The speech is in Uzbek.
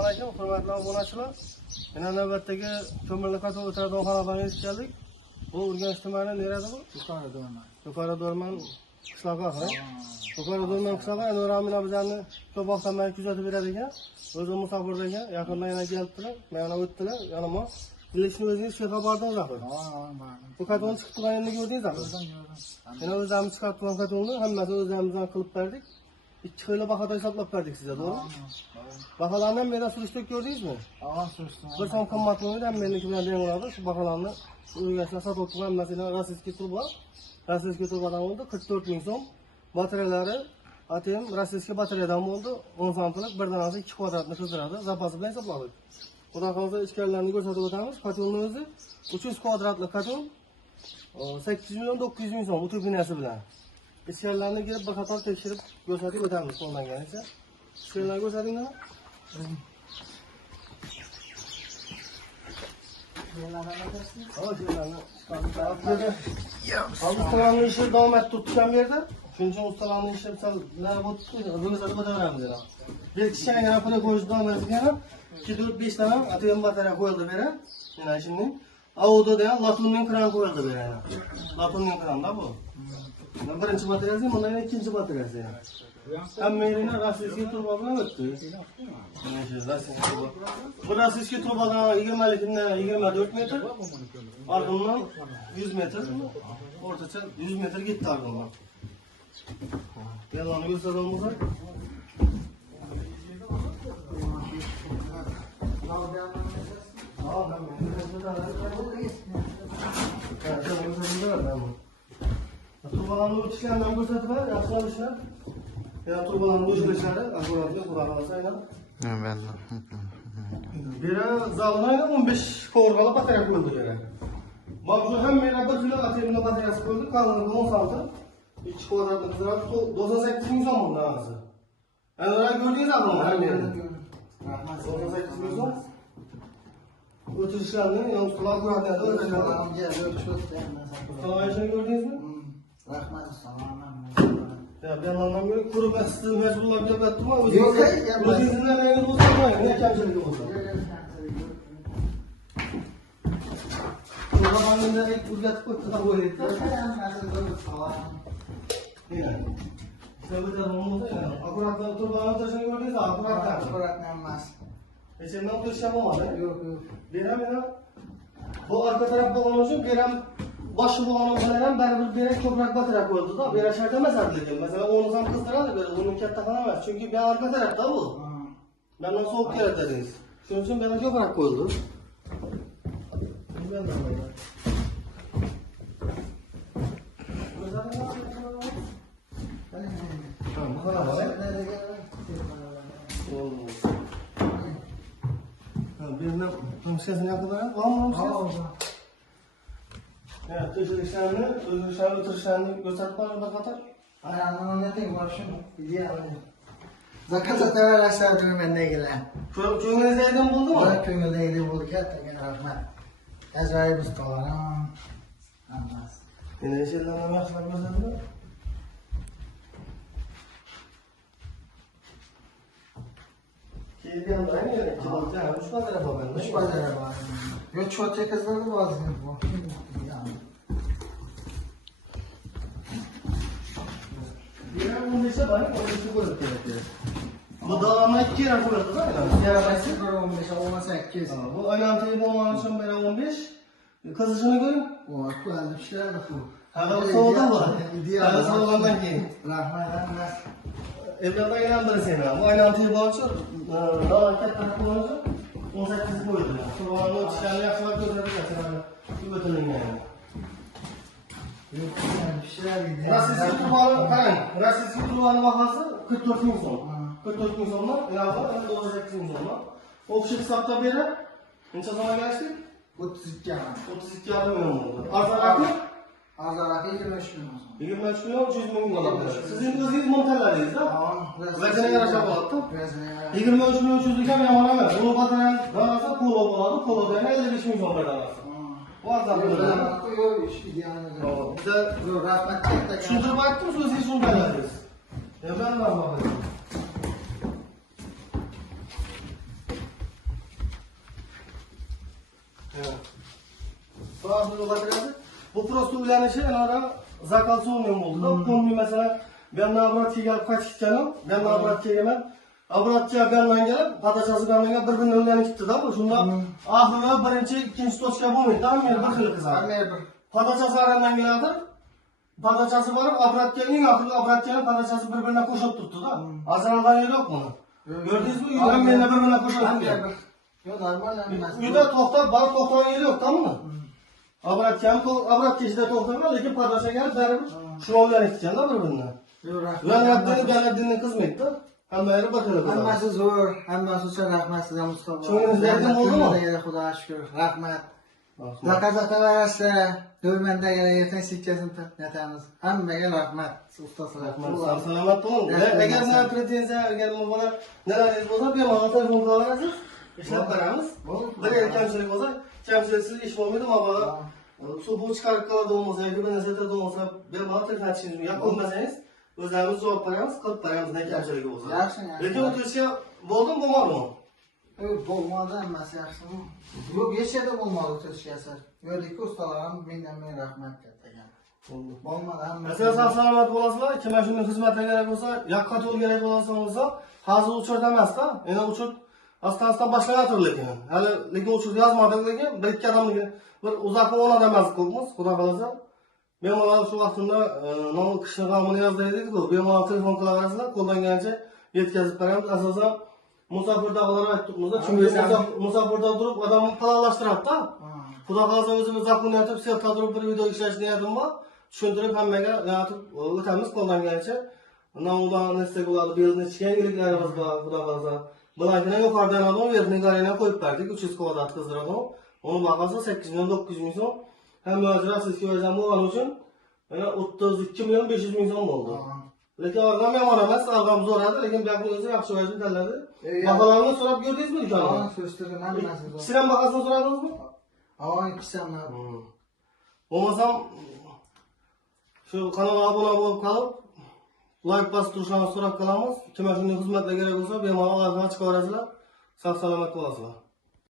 Assalomu alaykum, hurmatli obunachilar. Mana navbatdagi ko'mirli kotol o'tiradigan xonadan yetib keldik. Bu Urganch tumani nerada bu? Yuqori Do'rman qishlog'i, ha? Yuqori Do'rman qishlog'i Anvar Amin bizlarni ko'p vaqtdan beri kuzatib beradi ekan. O'zi musofirda ekan, yaqindan yana kelibdilar, mana o'tdilar, yanama. Bilishni o'zingiz shu xabardor axir. Bu kotolni chiqib turganini ko'rdingiz axir. Yana o'zimiz chiqarib turgan kotolni hammasi o'zimizdan qilib berdik. İki xil bahada hesaplab berdik size, doğru? Bahalardan mera surishtirib ko'rdingizmi? Surishtirdim. Bir so'm qimmatligini ham meniki bilan teng bo'ladi. Shu bahalarni Urganchda sotib turgan masalan rossiyskiy truba. Rossiyskiy trubadan oldi 44 ming so'm. Batareyalari ATM rossiyskiy batareyadan bo'ldi. 10 santimlik bir danasi 2 kvadratni ko'zdiradi. Zapasi bilan hisobladik. Xudo xohlasa ichkarilarini ko'rsatib o'tamiz. Kotolni o'zi 300 kvadratli kotol 8 milyon 900 ming so'm turbinasi bilan. İçerilerine girip bir qator tekshirib ko'rsatib o'tamiz qo'ldan kelsa. İçerilerni ko'rsatinglar. Ustalarning ishi davom etib turibdi ham yerda. Shuning uchun ustalarning ishi misol nari o'tibdi, o'zimizda ko'taramiz yana. Bir kichkina pul qo'yish davom etgan 2-4-5 dona ATM batareya qo'yildi bera. Mana shunday. Audoda ham latunning kran qo'yildi bera. Latunning kranda bu. Birinchi batareyasi, bundan ikkinchi batareyasi. Hammalarning rossiyskiy truba bilan o'tdi. Bu rossiyskiy trubadan 20likdan 24 metr, arqondan 100 metr, o'rtacha 100 metr ketdi arqondan. Yalanni ko'rsatamiz. Turbalarni o'tishlardan ko'rsatib ber, yaxshilashlar. Ya turbalarni o'zlashlari, asoratga xudo xolasa aynan. Bera zalına 15 kovrgalı batareya qo'yildi bera. Mana shu hammalar bir xil ATM batareyasi qo'yildi, qalinligi 10 santim. 2 kvadratni qizarib 98 ming so'm bundan o'zi. Ana ko'rdingiz axir, hammalarni. 98 ming so'm. O'tirishlarni, yalnız quloq ko'radi, o'tirishlarni ko'rdingizmi? Rahmat, assalomu Ya ben anlamıyorum. Kurum aslı mecburlar devlet durma. O'zingizdan yangi bo'lsa, ne kamchiligi bo'lsa. Turbalarni ek o'rgatib qo'yibdi, qo'yibdi. Akuratdan turbalarni o'tirishini ko'rdingiz, akuratdan emas. Hechimdan o'tirishim bo'lmadi. Yo'q, yo'q. Beram yana bu arka taraf bo'lgani uchun beram boshqa bo'lgani bilan ham baribir berak ko'proq batareya qo'yildi da, berak shart emas lekin. Masalan, o'ni ham qizdiradi, beri uni katta ham emas, chunki bu arka tarafda bu. Mendan sovuq keladi dedingiz. Shuning uchun berak ko'proq qo'yildi. Birine komşasını yaptılar, var mı komşası? Evet, özgürlüklerini, oturuşlarını gösterip var mı kadar? Ayağımın ne tek var şunu, biliyor musun? Zakata tevel aşağı dönümen ne gelen? Köyünüzde edin buldu mu? Bana köyünüzde edin bulduk ya, tekin rahmet. Ezra'yı biz kovaram. Anmaz. Yine şeylerden yaşlar gösterdiler. Ki bir anda aynı yere, ki balık yani, 3 badere var bende. 3 badere var. Yok, çok kızları bazı bu. Yerel 15'e var, 15'e koyduk gerekiyor. Bu dağılma 2 kere koyduk da. Yarabası 15'e 18. Bu ayantayı bulmanın için böyle 15. Kızışını görün. O koyalım şeyler de bu. Hala soğudan var. Hala soğudandan giyin. Rahmet. Evlerden gelen biri seni. Bu ayantayı bulmanın için daha tek tarafı bulmanın için 18'i koydum. Sonra onu çişlerle yaksalar gözlerini getiren bir götürün yani. Rossiyskiy trubanın bahası 44 ming so'm. 44 ming so'mdan ilova 98 ming so'mdan. O'xshi hisobda beri necha so'mga kelishdik? 32 million bo'ldi. Arzonroqmi? Arzonroq 23 million. 23 million 300 ming bo'ladi. Sizning o'zingiz montajladingiz-da? Vazniga yarasha bo'ladi-da. 23 million 300 ham yomon emas. Uni batareya danasi polo bo'ladi. Poloda ham 55 ming so'm danasi. Bu arzon bo'ladi. Yo'q, ish idealni. Biza rahmat katta. Tushuntirib aytdim, so'zingiz tushuntiradingiz. Ben bakmadım. Daha bir olabilir. Bu prosto uyanışı enara zakalsı olmayan oldu da. Kombi mesela ben nabratçıya gelip kaçışcanım. Ben nabratçıya gelmem. Abratçıya benden gelip pataçası benden gelip birbirine uyanı çıktı da bu. Şunda ahırı birinci ikinci toçka bulmayın. Tamam mı? Bir kılı kızar. Pataçası arandan geliyordur. Pataçası varıp abratçının ahırı abratçının pataçası birbirine koşup tuttu da. Azrail'dan yeri yok mu? Gördünüz mü? Yüren benimle birbirine koşup tuttu. Yok normal yani. Yüde tokta, bana toktanın yeri yok tamam mı? Abrat keçide toktanlar, lekin pataşa gelip beraber şunu olan isteyeceksin da birbirine. Yüren yaptığını kızmayıp da. Hem beri bakalım. Hammasi zo'r, hammasi uchun rahmat sizga Mustafa. Cho'ngingiz dardin bo'ldimi? Xudoga shukr. Rahmat. Zakazata berasiz. Do'rmanda ertaga sikkasini netamiz. Hammaga rahmat. Ustalar. Rahmat. Salomat bo'ling. Agar sizlar pretenziya, agar bana nalaringiz bo'lsa, bemalol telefon qilaverasiz. Ishlab beramiz. Bir kamchilik bo'lsa, kamchiliksiz ish bo'lmaydi, mabodo suv chiqarib qoladi bo'lmasa, yoki bir narsa qiladi bo'lmasa, bemalol telefon qilishingiz mumkin. Yoqolmasangiz o'zlarimiz javob beramiz, qilib beramiz ne kamchiligi bo'lsa. Yaxshi. Lekin o'tishga bo'ldimi, bo'lmadimi? Bo'lmadi hammasi yaxshimi? Yo'q, hech yerda bo'lmadi o'tishgasi. Yo'q, ustalarim mendan rahmat kattaga. Bo'lmadi hammasi. Siz salomat bo'lasizlar, kim shunday xizmatga kerak bo'lsa, yoqqa to'l kerak bo'lsa, hozir uchurt emas-da. Endi uchurt asta boshlanatur lekin. Hali lekin uchurt yozmadik lekin, bir ikki odamniki bir uzoq 10 odam emas ko'pmiz, xudo xolasa. Bemalol shu vaqtimda nomli qishni g'amini yozdirdik-ku, bemalol telefon qilaverasizlar, qo'ldan kelgancha yetkazib beramiz. Asosan musofirdagilar aytibmiz-da, chunki musofirda turib odamni faollashtiradi-da. Xudo xolasa o'zimiz zakon yotib, sexda turib bir video ishlash niyatim bor. Tushuntirib hammaga yotib o'tamiz qo'ldan kelgancha. Nomdan nestek bo'ladi, belni chiqqan iliklarimiz bor, xudo xolasa. Bularni yuqoridan olib, verniy garena qo'yib berdik, 300 kvadrat qizdiradi. Uni бағасы 8 milyon 900 ming so'm. Ham mojaro sizga o'zim bo'lgani uchun mana 32 milyon 500 ming so'm bo'ldi. Lekin organ yomon emas, organ zo'radi, lekin bu yoqni o'zi yaxshi vazn tanladi. Baholarni so'rab ko'rdingizmi do'konda? Ha, so'rashtirgan hammasi. Siram bahosini so'radingizmi? Ha, ikkisamni. Bo'lmasam shu kanalga obuna bo'lib qolib, like bosib turishlarini so'rab qolamiz. Kim shunday xizmatlar kerak bo'lsa, bemalol loyiha chiqaverasizlar. Sog' salomat bo'lasizlar.